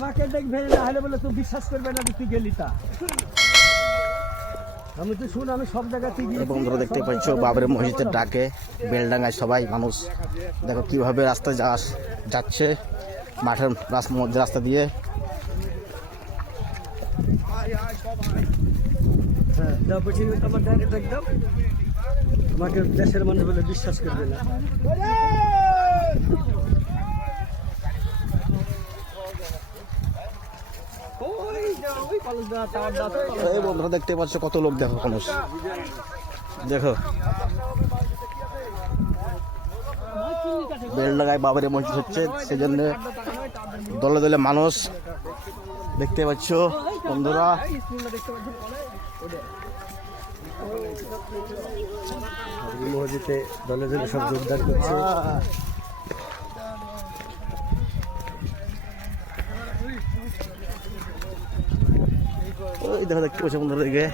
আমাকে দেখবে না হলে বলে তুই বিশ্বাস করবে না তুই গেলি তা আমি তো শুন আমি সব জায়গাতে গিয়ে বন্ধুরা দেখতে পাচ্ছ বাবরি মসজিদের ডাকে বেলডাঙ্গায় সবাই মানুষ দেখো কিভাবে রাস্তায় যাচ্ছে মাঠের মধ্যে রাস্তা দিয়ে। হ্যাঁ দাও বলছি আমার ডাইরেক্ট একদম আমাকে দেশের মানুষ বলে বিশ্বাস করবে না। এই বন্ধুরা দেখতে পাচ্ছ কত লোক দেখো মানুষ দেখো বেলডাঙ্গায় বাবরি মসজিদ হচ্ছে সেজন্য দলে দলে মানুষ দেখতে পাচ্ছ বন্ধুরা। মসজিদে দলে দলে সব যোগদান করছে। ওই দেখো দেখতে পাচ্ছ বন্ধুরা দিকে